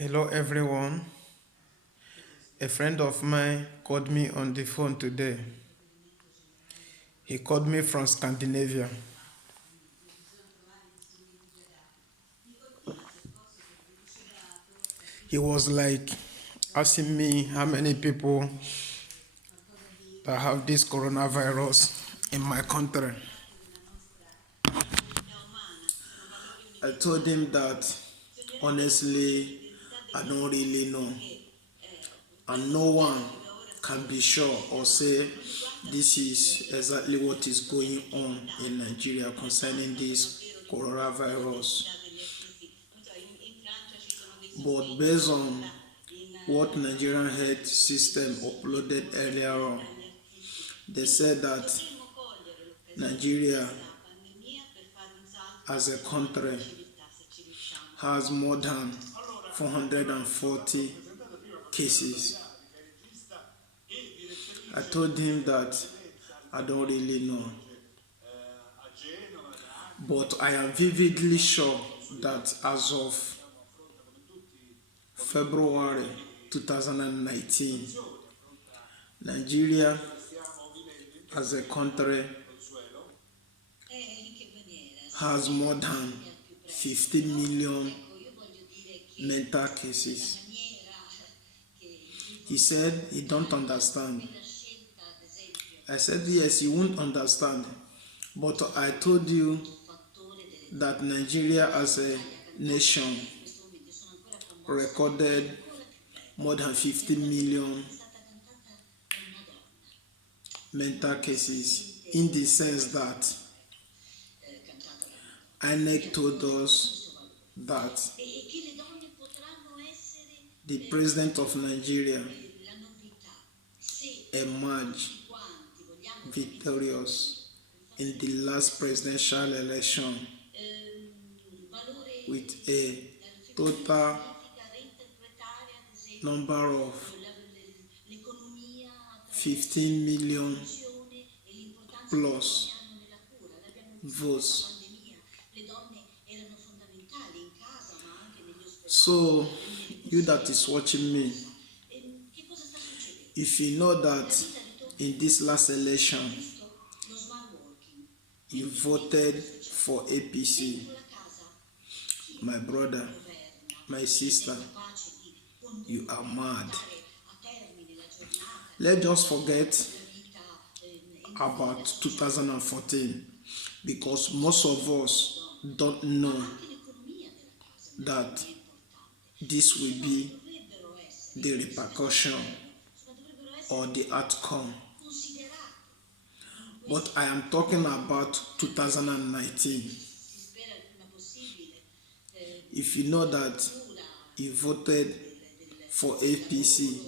Hello everyone. A friend of mine called me on the phone today. He called me from Scandinavia. He was like asking me how many people that have this coronavirus in my country. I told him that honestly I don't really know, and no one can be sure or say this is exactly what is going on in Nigeria concerning this coronavirus. But based on what Nigerian health system uploaded earlier on, they said that Nigeria as a country has more than 440 cases. I told him that I don't really know, but I am vividly sure that as of February 2019, Nigeria as a country has more than 50 million mental cases. He said he don't understand. I said yes, you won't understand. But I told you that Nigeria as a nation recorded more than 50 million mental cases, in the sense that INEC told us that the president of Nigeria emerged victorious in the last presidential election with a total number of 15 million plus votes. So, you that is watching me, if you know that in this last election you voted for APC, my brother, my sister, you are mad. Let's just forget about 2014, because most of us don't know that this will be the repercussion or the outcome. But I am talking about 2019. If you know that you voted for APC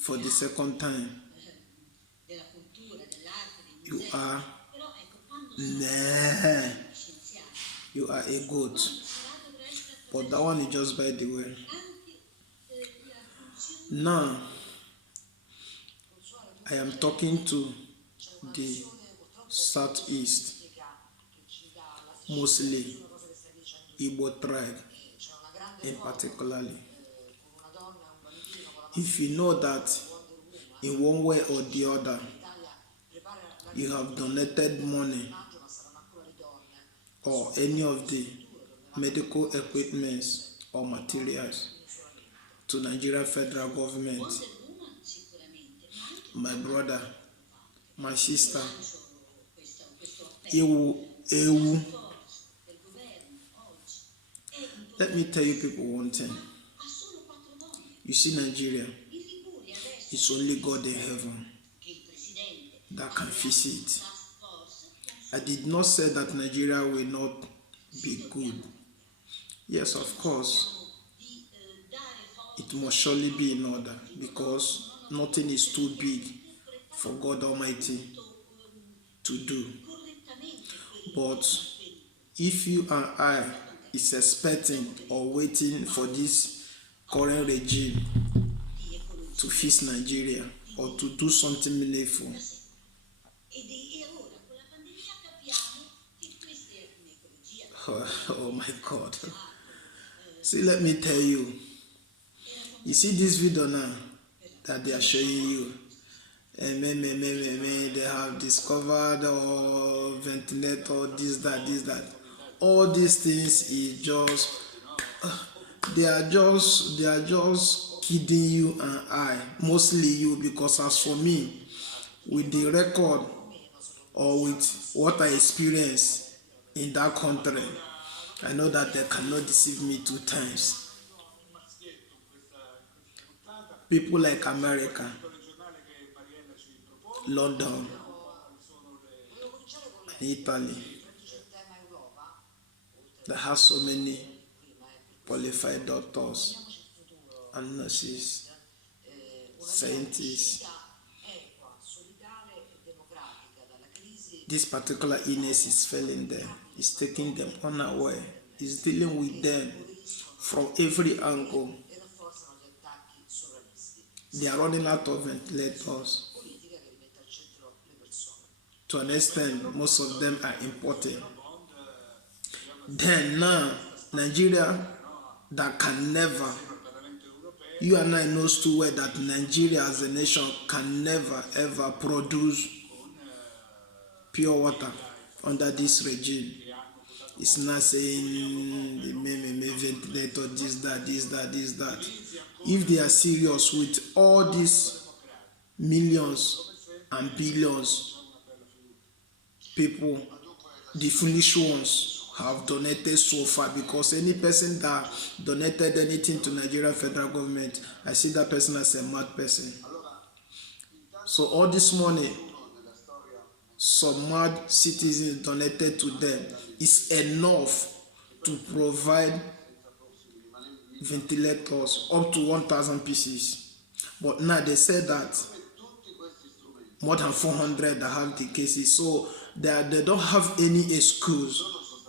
for the second time, you are you are a goat. But that one is just by the way. Now I am talking to the southeast, mostly Igbo tribe in particularly. If you know that in one way or the other you have donated money or any of the medical equipments or materials to Nigeria federal government, my brother, my sister, ewu. Let me tell you people one thing. You see, Nigeria, it's only God in heaven that can fix it. I did not say that Nigeria will not be good. Yes, of course, it must surely be in order, because nothing is too big for God Almighty to do. But if you and I is expecting or waiting for this current regime to fix Nigeria or to do something meaningful, oh my God. See, let me tell you. You see this video now that they are showing you. They have discovered or ventilator, this, that. All these things is just they are just kidding you and I, mostly you, because as for me, with the record or with what I experienced in that country, I know that they cannot deceive me 2 times. People like America, London, and Italy, that have so many qualified doctors and nurses, scientists. This particular illness is failing them, it's taking them unaware, it's dealing with them from every angle. They are running out of ventilators. To an extent, most of them are imported. Then now, Nigeria, that can never, you and I knows too well that Nigeria as a nation can never ever produce pure water under this regime. It's not saying the ventilator, this, that. If they are serious with all these millions and billions people, the foolish ones have donated so far, because any person that donated anything to Nigeria federal government, I see that person as a mad person. So all this money some mad citizens donated to them is enough to provide ventilators up to 1,000 pieces. But now they said that more than 400 that have the cases, so they don't have any excuse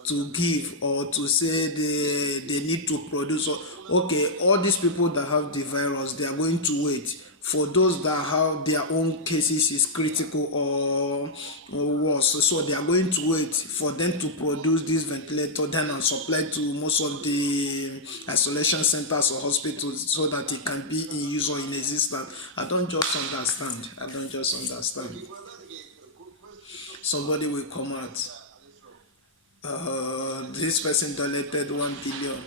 to give or to say they need to produce. Okay, all these people that have the virus, they are going to wait. For those that have their own cases is critical or worse, so they are going to wait for them to produce this ventilator then and supply to most of the isolation centers or hospitals so that it can be in use or in existence. I don't just understand. Somebody will come out. This person donated 1 billion.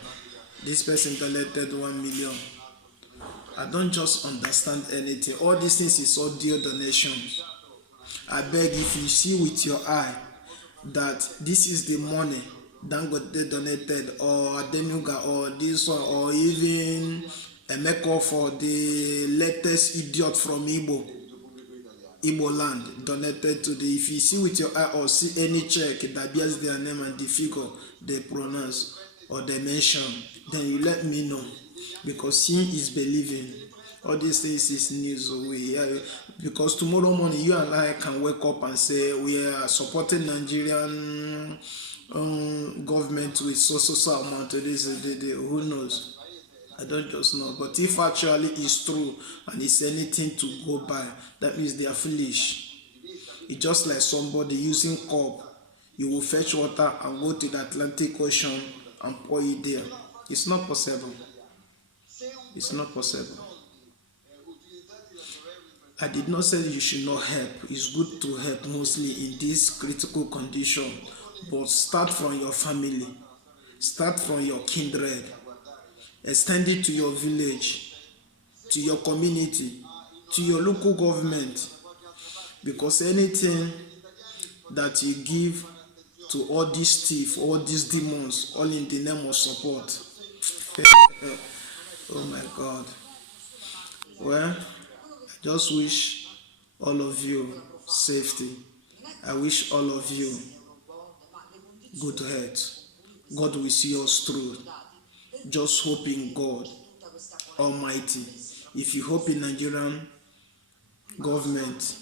This person donated 1 million. I don't just understand anything. All these things is all dear donations. I beg, if you see with your eye that this is the money Dangote donated, or Adenuga, or this one, or even Emeko for the latest idiot from Igbo land donated to the, if you see with your eye or see any check that bears their name and the figure they pronounce or they mention, then you let me know. Because seeing is believing. All these things is news. Because tomorrow morning you and I can wake up and say we are supporting Nigerian government with so amount of this. Who knows? I don't just know. But if actually it's true and it's anything to go by, that means they are foolish. It's just like somebody using cup. You will fetch water and go to the Atlantic Ocean and pour it there. It's not possible. It's not possible. I did not say you should not help. It's good to help mostly in this critical condition. But start from your family. Start from your kindred. Extend it to your village, to your community, to your local government. Because anything that you give to all these thieves, all these demons, all in the name of support. Oh my God. Well, I just wish all of you safety. I wish all of you good health. God will see us through. Just hope in God Almighty. If you hope in Nigerian government,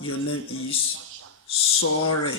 your name is sorry.